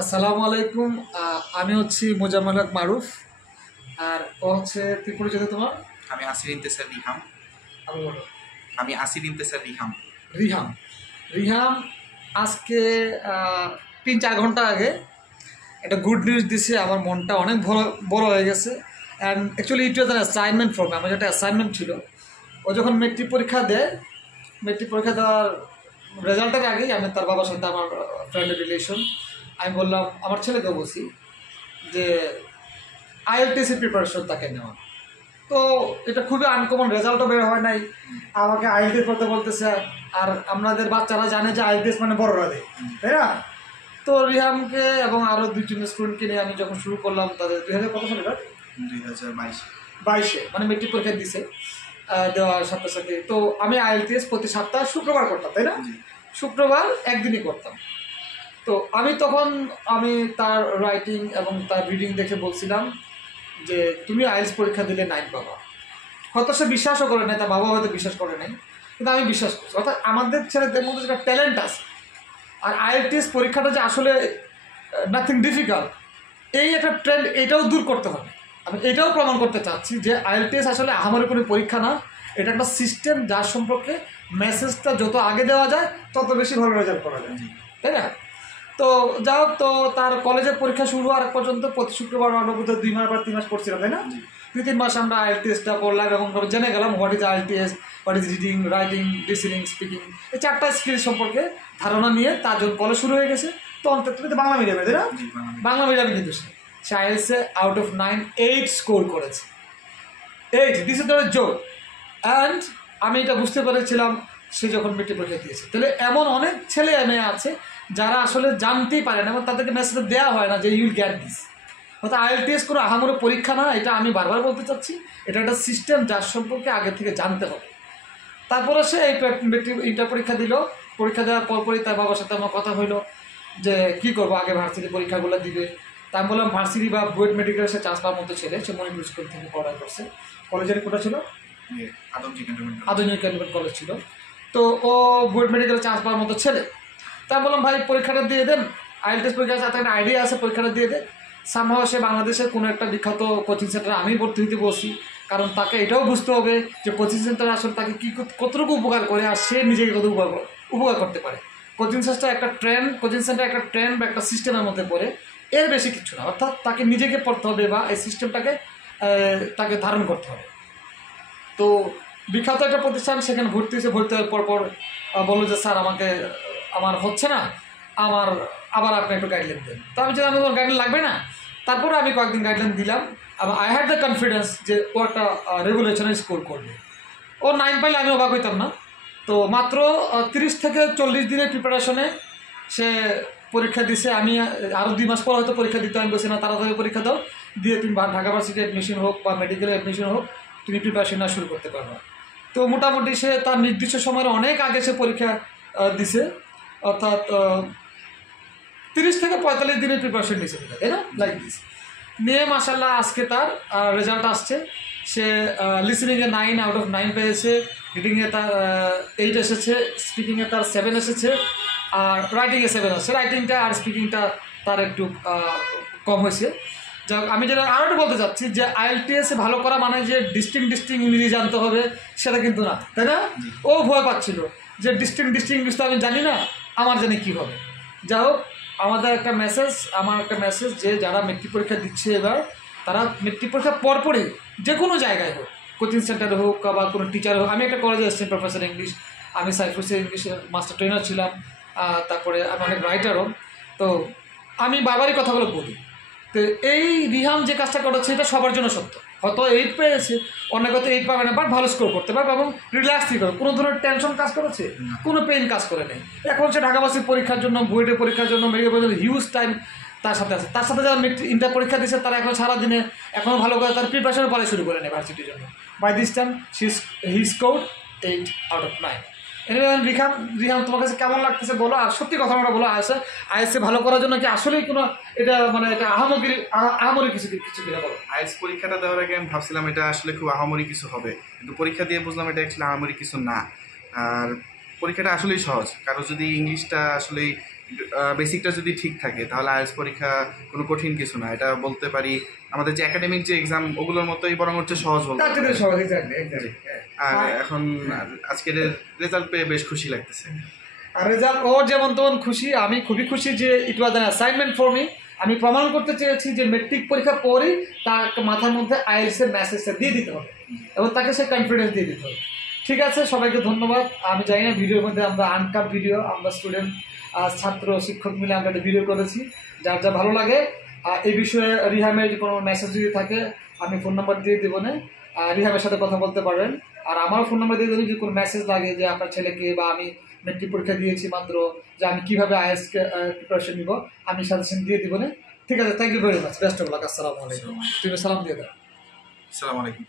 আসসালামু আলাইকুম। আমি হচ্ছি মোজাম্মেল হক মারুফ, আর ও হচ্ছে ত্রিপুরা যেতে তোমার। আমি আসির ইন্তেসার রিহাম। আমি বলো আমি আসির ইন্তেসার রিহাম। রিহাম। রিহাম আজকে 3-4 ঘন্টা আগে একটা গুড নিউজ দিছে। আমার মনটা অনেক বড় বড় হয়ে গেছে। And actually it was an assignment for me. আমার যেটা অ্যাসাইনমেন্ট ছিল, ও যখন মেট্রিক পরীক্ষা দেয়, মেট্রিক পরীক্ষা দেওয়ার রেজাল্টের আগেই আমি তার বাবার সাথে আমার ফ্রেন্ডের রিলেশন, আমি বললাম আমার ছেলেকেও বলছি যে আইএলটিএসের প্রিপারেশন তাকে নেওয়া। তো এটা খুবই আনকমন, রেজাল্টও বের হয় নাই, আমাকে আইএলটিএস পড়তে বলতেছে। আর আমাদের বাচ্চারা জানে যে আইএলটিএস মানে বড়রা দেয়, তাই না? তো রিহামকে এবং আরও 2-3 স্টুডেন্টকে নিয়ে আমি যখন শুরু করলাম, তাদের 2000 কত সালে, 2022 মানে মেট্রিক পরীক্ষা দিছে, দেওয়ার সাথে সাথে তো আমি আইএলটিএস প্রতি সপ্তাহে শুক্রবার করতাম, তাই না? শুক্রবার একদিনই করতাম। তো আমি তার রাইটিং এবং তার রিডিং দেখে বলছিলাম যে তুমি আইএলটিএস পরীক্ষা দিলে 9 পাবা। হয়তো সে বিশ্বাসও করে নাই, তার বাবা হয়তো বিশ্বাস করে নাই, কিন্তু আমি বিশ্বাস করছি। অর্থাৎ আমাদের ছেলেদের মধ্যে যেটা ট্যালেন্ট আছে, আর আইএলটিএস পরীক্ষাটা যে আসলে নাথিং ডিফিকাল্ট, এই একটা ট্রেন্ড, এটাও দূর করতে হবে। আমি এটাও প্রমাণ করতে চাচ্ছি যে আইএলটিএস আসলে আমাদের কোনো পরীক্ষা না, এটা একটা সিস্টেম যার সম্পর্কে মেসেজটা যত আগে দেওয়া যায় তত বেশি ভালো রেজাল্ট করা যায়, তাই না? তো যা হোক, তো তার কলেজের পরীক্ষা শুরু হওয়ার পর্যন্ত প্রতি শুক্রবার আমরা বোধহয় 2 মাস বা 3 মাস পড়ছিলাম, তাই না? 2-3 মাস আমরা আইএলটিএসটা করলাম এবং জেনে গেলাম what is IELTS, what is reading, writing, listening, speaking, এই 4টা স্কিল সম্পর্কে ধারণা নিয়ে তার যখন কলেজ শুরু হয়ে গেছে। তো অন্তত বাংলা মিডিয়ামে, তাই না? বাংলা মিডিয়ামে কিন্তু সে আইএলটিএসে আউট অফ 9 8 স্কোর করেছে। 8, this is the joke. And আমি এটা বুঝতে পেরেছিলাম সে যখন মেট্রিক পরীক্ষা দিয়েছে। তাহলে এমন অনেক ছেলে মেয়ে আছে যারা আসলে জানতেই পারে না এবং তাদেরকে মেসেজটা দেওয়া হয় না যে ইউল গেট দিস। অর্থাৎ আইএলটিএস কোনো আহামরি পরীক্ষা না, এটা আমি বারবার বলতে চাচ্ছি। এটা একটা সিস্টেম যার সম্পর্কে আগে থেকে জানতে হবে। তারপরে সে এই মেট্রিক ইন্টার পরীক্ষা দিল। পরীক্ষা দেওয়ার পরপরই তার বাবার সাথে আমার কথা হইলো যে কী করবো, আগে ভার্সিটি পরীক্ষাগুলো দিবে। তা আমি বললাম ভার্সিটি বা বুয়েট মেডিকেল সে চান্স পাওয়ার মতো ছেলে, সে মণিপুর স্কুল থেকে পড়াই করছে। কলেজের কোটা ছিল আধুনিক ক্যান্টনমেন্ট কলেজ ছিল। তো ও বুয়েট মেডিকেলে চান্স পাওয়ার মতো ছেলে। তা বললাম ভাই পরীক্ষাটা দিয়ে দেন, আইএলটিএস পরীক্ষা আছে, একটা আইডিয়া আছে, পরীক্ষাটা দিয়ে দেন। সামহাও সে বাংলাদেশের কোনো একটা বিখ্যাত কোচিং সেন্টারে আমি ভর্তি হইতে বসি, কারণ তাকে এটাও বুঝতে হবে যে কোচিং সেন্টার আসলে তাকে কী কতটুকু উপকার করে আর সে নিজেকে কত উপকার করতে পারে। কোচিং সেন্টার একটা ট্রেন্ড বা একটা সিস্টেমের মধ্যে পড়ে, এর বেশি কিছু না। অর্থাৎ তাকে নিজেকে পড়তে হবে বা এই সিস্টেমটাকে তাকে ধারণ করতে হবে। তো বিখ্যাত একটা প্রতিষ্ঠান, সেখানে ভর্তি হওয়ার পর বললো যে স্যার আমার হচ্ছে না, আবার আপনি একটু গাইডলাইন দেন। তো আমি যদি আমার গাইডলাইন লাগবে না, তারপরে আমি কয়েকদিন গাইডলাইন দিলাম এবং আই হ্যাড দ্য কনফিডেন্স যে ও একটা রেগুলেশনে স্কোর করবে। ও 9 পাইলে আমি অবাক হইতাম না। তো মাত্র 30 থেকে 40 দিনের প্রিপারেশনে সে পরীক্ষা দিছে। আমি আরও 2 মাস পর হয়তো পরীক্ষা দিতে, আমি বলছি না তাড়াতাড়ি পরীক্ষা দাও, দিয়ে তুমি ঢাকা ভার্সিটি অ্যাডমিশন হোক বা মেডিকেলে অ্যাডমিশন হোক, তুমি প্রিপারেশন না শুরু করতে পারবে। তো মোটামুটি সে তার নির্দিষ্ট সময়ের অনেক আগে সে পরীক্ষা দিছে। অর্থাৎ 30 থেকে 45 দিনের প্রিপারেশন নিয়েছে, তাই না? লাইক দিস নিয়ে মাসাল্লাহ আজকে তার রেজাল্ট আসছে। সে লিসেনিংয়ে 9 আউট অফ 9 পেয়েছে, রিডিংয়ে তার 8 এসেছে, স্পিকিংয়ে তার 7 এসেছে, আর রাইটিংয়ে 7 আসছে। রাইটিংটা আর স্পিকিংটা তার একটু কম হয়েছে। যাক, আমি যেটা আরও একটু বলতে চাচ্ছি যে আইএলটিএসে ভালো করা মানে যে ডিস্টিংক্ট ইংরেজি জানতে হবে সেটা কিন্তু না, তাই না? ও ভয় পাচ্ছিল যে ডিস্টিংক্ট ইংলিশ তো আমি জানি না, আমার জানি কী হবে। যা হোক, আমার একটা মেসেজ যে যারা মেট্রিক পরীক্ষা দিচ্ছে এবার, তারা মেট্রিক পরীক্ষার পরপরই যে কোনো জায়গায় হোক, কোচিং সেন্টারে হোক বা কোনো টিচার হোক। আমি একটা কলেজে এসেছি প্রফেসর ইংলিশ, আমি সাইফুসে ইংলিশের মাস্টার ট্রেনার ছিলাম, তারপরে আমি অনেক রাইটারও। তো আমি বাবারই কথাগুলো বলি। তো এই রিহাম যে কাজটা করেছে এটা সবার জন্য সত্য। হয়তো 8 পেয়েছে, অনেক হয়তো 8 পাবে না, বাট ভালো স্কোর করতে পারবে এবং রিল্যাক্স ফিল করবে। কোনো ধরনের টেনশন কাজ করেছে, কোনো পেইন কাজ করে নেই। এখন সে ঢাকাবাসীর পরীক্ষার জন্য, বুয়েটের পরীক্ষার জন্য, মেডিকেল পরীক্ষার জন্য হিউজ টাইম তার সাথে আছে। তার সাথে যারা ইন্টার পরীক্ষা দিচ্ছে তারা এখন সারাদিনে এখনও ভালো করে তার প্রিপারেশন পরে শুরু করে নেয় ভার্সিটির জন্য। By this time he score 8 out of 9। Riham তোমার কাছে কেমন লাগতেছে বলো, আর সত্যি কথা আমরা বলো, আইএসএ ভালো করার জন্য কি আসলেই কোনো এটা মানে এটা আহামরি কিছু কিনা বলো? আইএলটিএস পরীক্ষাটা দেওয়ার আগে আমি ভাবছিলাম এটা আসলে খুব আহামরি কিছু হবে, কিন্তু পরীক্ষা দিয়ে বুঝলাম এটা অ্যাকচুয়ালি আহামরি কিছু না। আর পরীক্ষাটা আসলেই সহজ। কারো যদি ইংলিশটা আসলেই বেসিকটা যদি ঠিক থাকে তাহলে আইএলটিএস পরীক্ষা কোনো কঠিন কিছু না, এটা বলতে পারি। আমাদের যে একাডেমিক যে এক্সাম ওগুলোর মতোই বরং হচ্ছে সহজ বলতে তার পারি। থেকে সহজ, exactly. আর এখন আজকের রেজাল্ট পেয়ে বেশ খুশি লাগতেছে। আর রেজাল্ট ওর যেমন তেমন খুশি, আমি খুবই খুশি যে it was an assignment for me. আমি প্রমাণ করতে চেয়েছি যে মেট্রিক পরীক্ষার পরেই তার মাথার মধ্যে আইএলটিএস এর মেসেজটা দিয়ে দিতে হবে এবং তাকে সে কনফিডেন্স দিয়ে দিতে হবে। ঠিক আছে, সবাইকে ধন্যবাদ। আমি জানি না ভিডিওর মধ্যে আমরা আনকাট ভিডিও, আমরা স্টুডেন্ট ছাত্র শিক্ষক মিলে আমরা একটা ভিডিও করেছি, যার যা ভালো লাগে। এই বিষয়ে রিহামের কোনো মেসেজ যদি থাকে আমি ফোন নাম্বার দিয়ে দেবো না, রিহামের সাথে কথা বলতে পারেন। আর আমারও ফোন নাম্বার দিয়ে দেবেন যদি কোনো মেসেজ লাগে যে আপনার ছেলেকে বা আমি মেট্রিক পরীক্ষা দিয়েছি মাত্র, যে আমি কীভাবে আইএলটিএসকে প্রিপারেশন নিব, আমি সাজেশন দিয়ে দিব না। ঠিক আছে, thank you very much, best of luck. আসসালামু আলাইকুম। তুমি সালাম দিয়ে দাও। আসসালামু আলাইকুম।